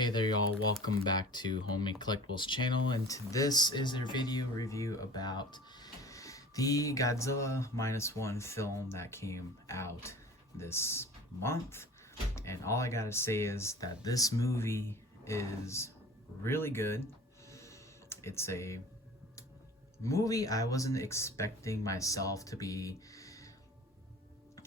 Hey there y'all, welcome back to Homemade Collectibles channel, and this is a video review about the Godzilla -1 film that came out this month. And all I gotta say is that this movie is really good. It's a movie I wasn't expecting myself to be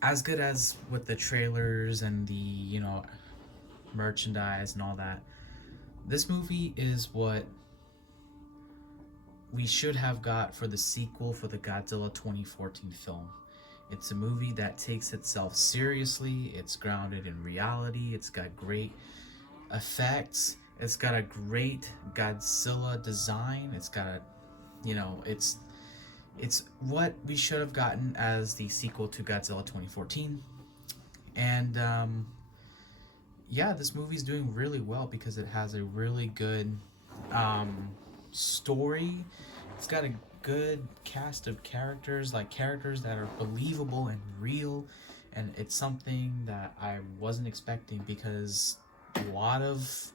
as good as with the trailers and the, merchandise and all that. This movie is what we should have got for the sequel for the Godzilla 2014 film. It's a movie that takes itself seriously, it's grounded in reality, it's got great effects, it's got a great Godzilla design, it's got a, it's what we should have gotten as the sequel to Godzilla 2014. And yeah, this movie's doing really well because it has a really good story. It's got a good cast of characters, like characters that are believable and real, and it's something that I wasn't expecting because a lot of,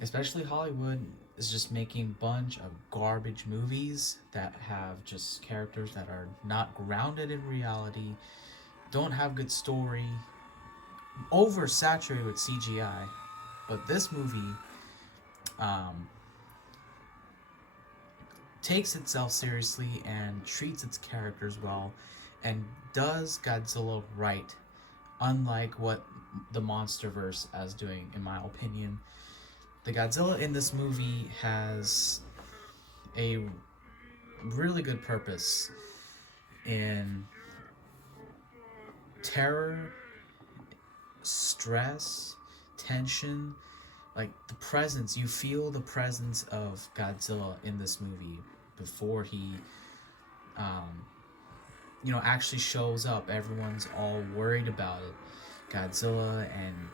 especially Hollywood, is just making a bunch of garbage movies that have just characters that are not grounded in reality, don't have good story, oversaturated with CGI. But this movie takes itself seriously and treats its characters well and does Godzilla right, unlike what the MonsterVerse is doing, in my opinion. The Godzilla in this movie has a really good purpose in terror, stress, tension, like the presence. You feel the presence of Godzilla in this movie before he actually shows up. Everyone's all worried about it, Godzilla, and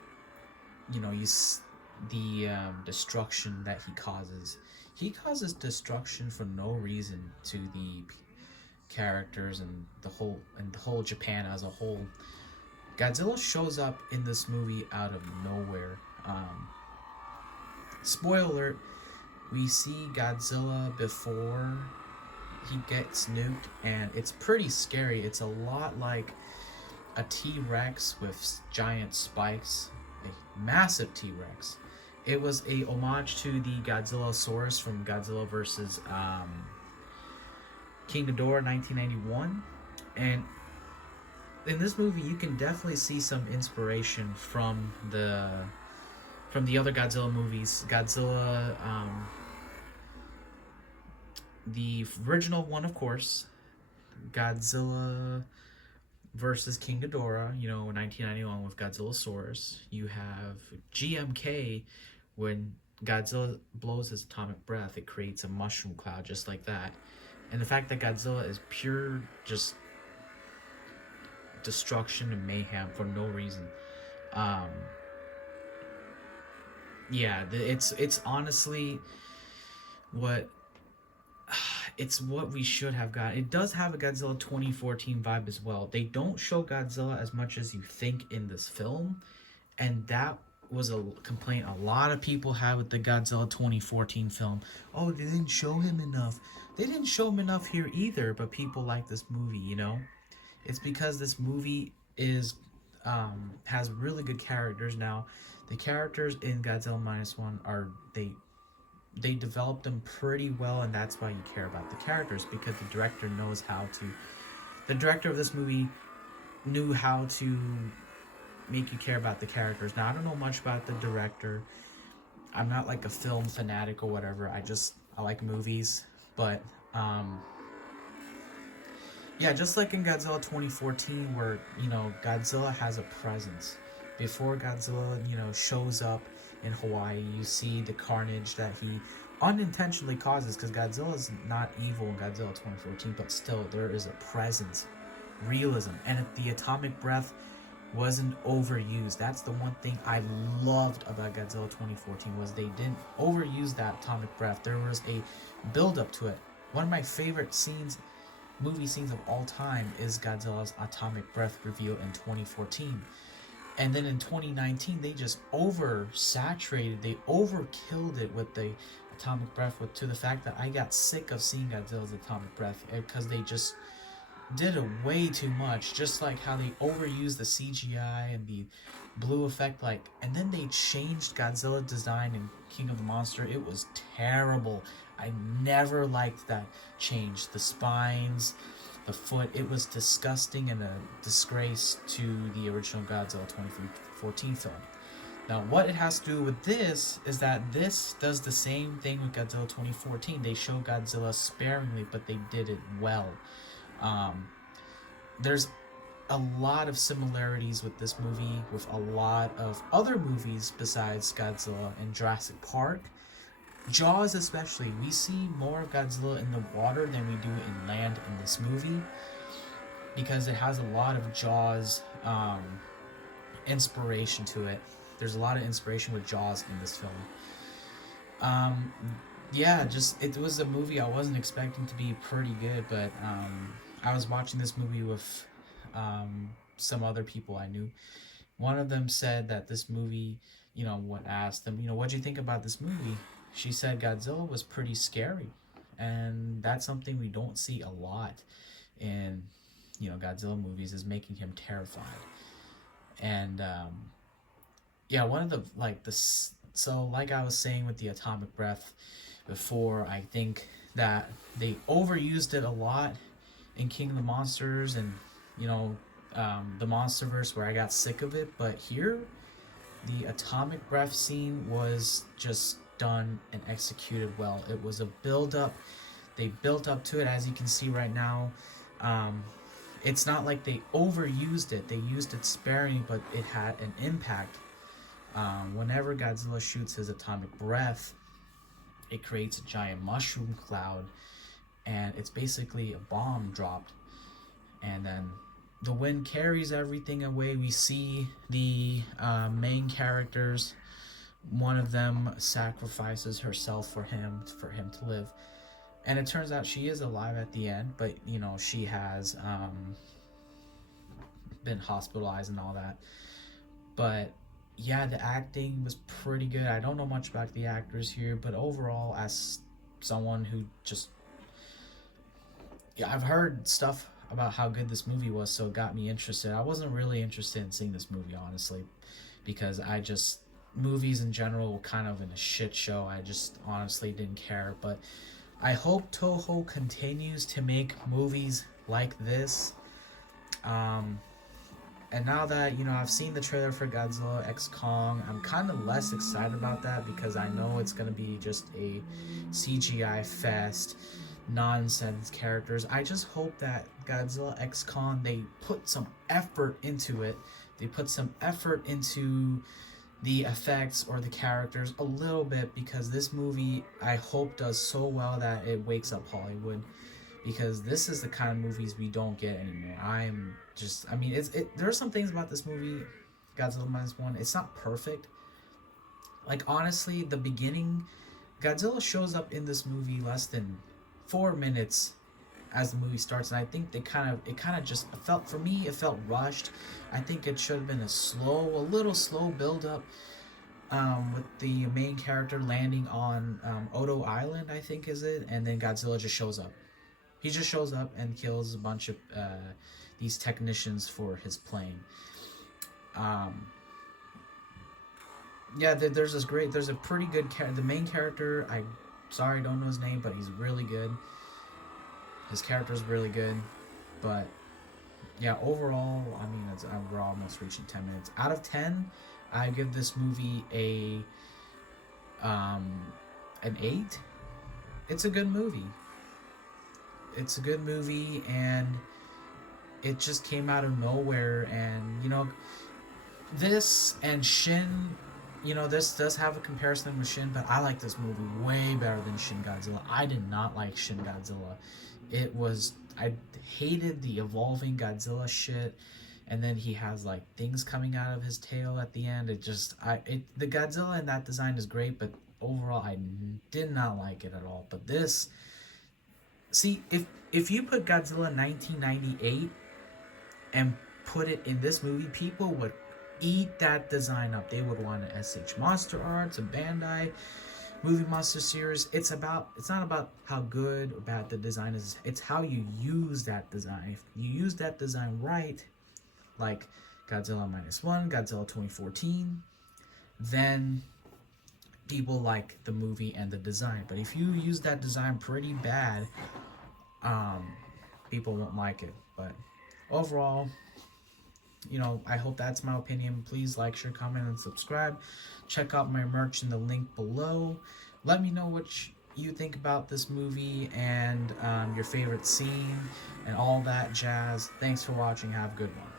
the destruction that he causes. He causes destruction for no reason to the characters and the whole Japan as a whole. Godzilla shows up in this movie out of nowhere. Spoiler alert, we see Godzilla before he gets nuked, and it's pretty scary. It's a lot like a T-Rex with giant spikes, a massive T-Rex. It was a homage to the Godzillasaurus from Godzilla vs. King Ghidorah 1991, and in this movie you can definitely see some inspiration from the other Godzilla movies. Godzilla, the original one, of course, Godzilla versus King Ghidorah, 1991 with Godzillasaurus. You have GMK, when Godzilla blows his atomic breath, it creates a mushroom cloud just like that. And the fact that Godzilla is pure just destruction and mayhem for no reason. Yeah, it's honestly what we should have got. It does have a Godzilla 2014 vibe as well. They don't show Godzilla as much as you think in this film, and that was a complaint a lot of people had with the Godzilla 2014 film. Oh, they didn't show him enough. They didn't show him enough here either, but people like this movie, It's because this movie is has really good characters. Now, the characters in Godzilla -1 are they developed them pretty well, and that's why you care about the characters, because the director knows how to. The director of this movie knew how to make you care about the characters. Now, I don't know much about the director. I'm not like a film fanatic or whatever. I like movies, but yeah, just like in Godzilla 2014, where, Godzilla has a presence. Before Godzilla, shows up in Hawaii, you see the carnage that he unintentionally causes, because Godzilla's not evil in Godzilla 2014, but still, there is a presence, realism, and the atomic breath wasn't overused. That's the one thing I loved about Godzilla 2014, was they didn't overuse that atomic breath. There was a build-up to it. One of my favorite movie scenes of all time is Godzilla's atomic breath reveal in 2014. And then in 2019, they just oversaturated, they overkilled it with the atomic breath, to the fact that I got sick of seeing Godzilla's atomic breath, because they just did it way too much. Just like how they overused the CGI and the blue effect, and then they changed Godzilla design in King of the Monster. It was terrible. I never liked that change. The spines, the foot, it was disgusting and a disgrace to the original Godzilla 2014 film. Now, what it has to do with this is that this does the same thing with Godzilla 2014. They show Godzilla sparingly, but they did it well. There's a lot of similarities with this movie with a lot of other movies besides Godzilla and Jurassic Park. Jaws especially, we see more Godzilla in the water than we do in land in this movie, because it has a lot of Jaws inspiration to it. There's a lot of inspiration with Jaws in this film. Yeah, just it was a movie I wasn't expecting to be pretty good, but I was watching this movie with some other people I knew. One of them said that this movie, what asked them, what'd you think about this movie? She said Godzilla was pretty scary, and that's something we don't see a lot in, Godzilla movies, is making him terrified. And yeah, one of the like I was saying with the atomic breath before, I think that they overused it a lot in King of the Monsters and the Monsterverse, where I got sick of it. But here, the atomic breath scene was just done and executed well. It was a build up. They built up to it, as you can see right now. It's not like they overused it. They used it sparingly, but it had an impact. Whenever Godzilla shoots his atomic breath, it creates a giant mushroom cloud, and it's basically a bomb dropped. And then the wind carries everything away. We see the main characters. One of them sacrifices herself for him to live, and it turns out she is alive at the end, but she has been hospitalized and all that. But yeah, the acting was pretty good. I don't know much about the actors here, but overall, as someone who I've heard stuff about how good this movie was, so it got me interested. I wasn't really interested in seeing this movie, honestly, because movies in general were kind of in a shit show. I just honestly didn't care. But I hope Toho continues to make movies like this. And now that I've seen the trailer for Godzilla X Kong, I'm kind of less excited about that, because I know it's going to be just a CGI fest, nonsense characters. I just hope that Godzilla X Kong, they put some effort into it. They put some effort into the effects or the characters a little bit, because this movie, I hope, does so well that it wakes up Hollywood, because this is the kind of movies we don't get anymore. There are some things about this movie, Godzilla Minus One, it's not perfect. Like, honestly, the beginning, Godzilla shows up in this movie less than 4 minutes as the movie starts, and I think it kind of just felt, for me, it felt rushed. I think it should have been a little slow build up, with the main character landing on Odo Island, I think is it, and then Godzilla just shows up. He just shows up and kills a bunch of these technicians for his plane. Yeah, there's a pretty good the main character, I don't know his name, but he's really good. His character's really good. But yeah, overall, we're almost reaching 10 minutes. Out of 10, I give this movie an 8. It's a good movie. And it just came out of nowhere. And this and Shin, this does have a comparison with Shin, but I like this movie way better than Shin Godzilla. I did not like Shin Godzilla. I hated the evolving Godzilla shit, and then he has things coming out of his tail at the end. The Godzilla in that design is great, but overall I did not like it at all. But this, see, if you put Godzilla 1998 and put it in this movie, people would eat that design up. They would want an SH Monster Arts, a Bandai Movie Monster Series. It's not about how good or bad the design is. It's how you use that design. If you use that design right, like Godzilla -1, Godzilla 2014, then people like the movie and the design. But if you use that design pretty bad, people won't like it. But overall, I hope that's my opinion. Please like, share, comment, and subscribe. Check out my merch in the link below. Let me know what you think about this movie and your favorite scene and all that jazz. Thanks for watching. Have a good one.